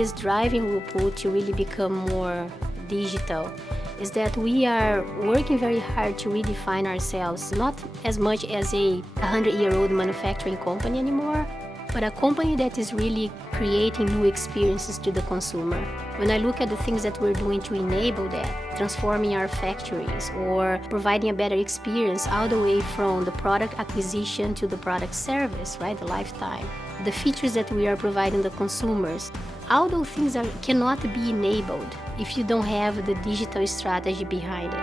what is driving Whirlpool to really become more digital is that we are working very hard to redefine ourselves, not as much as a 100-year-old manufacturing company anymore, but a company that is really creating new experiences to the consumer. When I look at the things that we're doing to enable that, transforming our factories or providing a better experience all the way from the product acquisition to the product service, right, the lifetime. The features that we are providing the consumers, all those things cannot be enabled if you don't have the digital strategy behind it.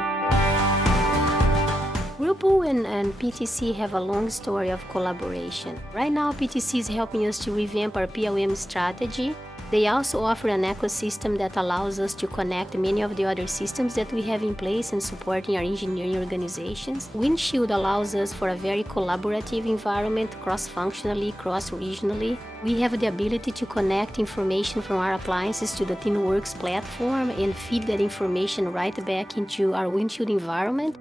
Whirlpool and PTC have a long story of collaboration. Right now, PTC is helping us to revamp our PLM strategy. They also offer an ecosystem that allows us to connect many of the other systems that we have in place and supporting our engineering organizations. Windchill allows us for a very collaborative environment, cross-functionally, cross-regionally. We have the ability to connect information from our appliances to the ThemeWorks platform and feed that information right back into our Windchill environment.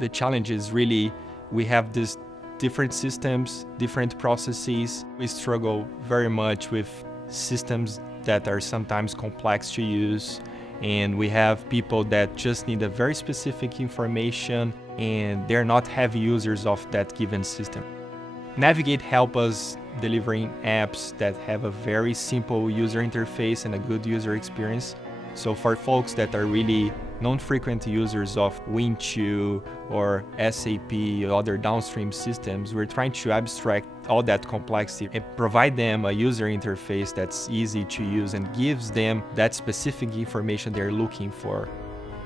The challenge is really, we have these different systems, different processes. We struggle very much with systems that are sometimes complex to use, and we have people that just need a very specific information and they're not heavy users of that given system. Navigate helps us delivering apps that have a very simple user interface and a good user experience. So for folks that are really non-frequent users of Windchill or SAP or other downstream systems, we're trying to abstract all that complexity and provide them a user interface that's easy to use and gives them that specific information they're looking for.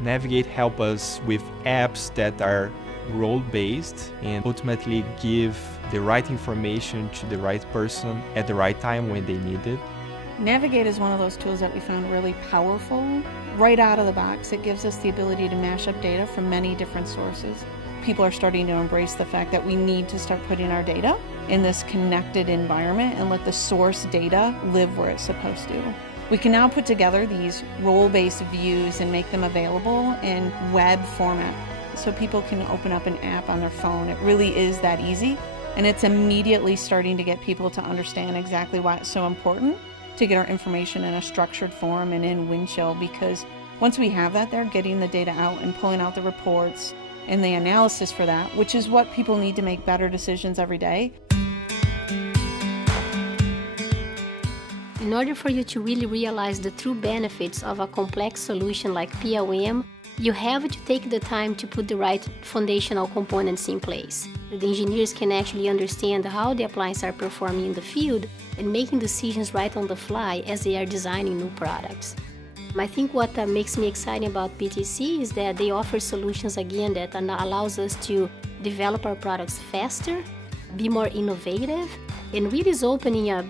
Navigate helps us with apps that are role-based and ultimately give the right information to the right person at the right time when they need it. Navigate is one of those tools that we found really powerful. Right out of the box, it gives us the ability to mash up data from many different sources. People are starting to embrace the fact that we need to start putting our data in this connected environment and let the source data live where it's supposed to. We can now put together these role-based views and make them available in web format so people can open up an app on their phone. It really is that easy, and it's immediately starting to get people to understand exactly why it's so important to get our information in a structured form and in Windchill, because once we have that there, getting the data out and pulling out the reports and the analysis for that, which is what people need to make better decisions every day. In order for you to really realize the true benefits of a complex solution like PLM, you have to take the time to put the right foundational components in place. The engineers can actually understand how the appliances are performing in the field and making decisions right on the fly as they are designing new products. I think what makes me excited about PTC is that they offer solutions again that allows us to develop our products faster, be more innovative, and really is opening a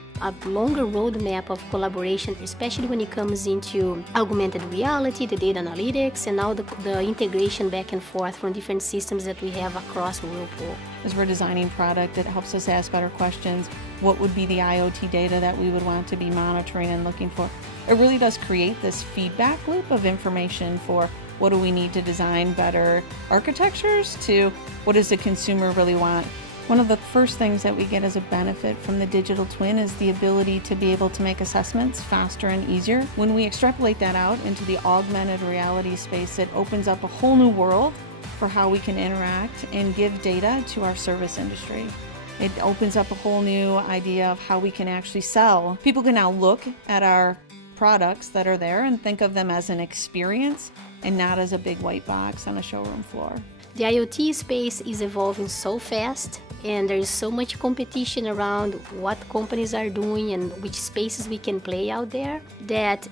longer roadmap of collaboration, especially when it comes into augmented reality, the data analytics, and now the integration back and forth from different systems that we have across Whirlpool. As we're designing product, it helps us ask better questions. What would be the IoT data that we would want to be monitoring and looking for? It really does create this feedback loop of information for what do we need to design better architectures to what does the consumer really want. One of the first things that we get as a benefit from the digital twin is the ability to be able to make assessments faster and easier. When we extrapolate that out into the augmented reality space, it opens up a whole new world for how we can interact and give data to our service industry. It opens up a whole new idea of how we can actually sell. People can now look at our products that are there and think of them as an experience and not as a big white box on a showroom floor. The IoT space is evolving so fast, and there is so much competition around what companies are doing and which spaces we can play out there, that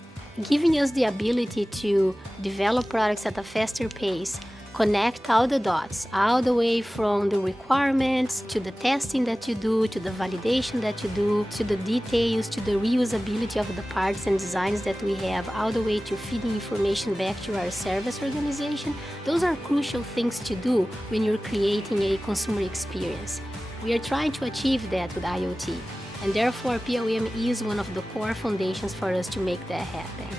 giving us the ability to develop products at a faster pace, connect all the dots, all the way from the requirements to the testing that you do, to the validation that you do, to the details, to the reusability of the parts and designs that we have, all the way to feeding information back to our service organization. Those are crucial things to do when you're creating a consumer experience. We are trying to achieve that with IoT, and therefore PLM is one of the core foundations for us to make that happen.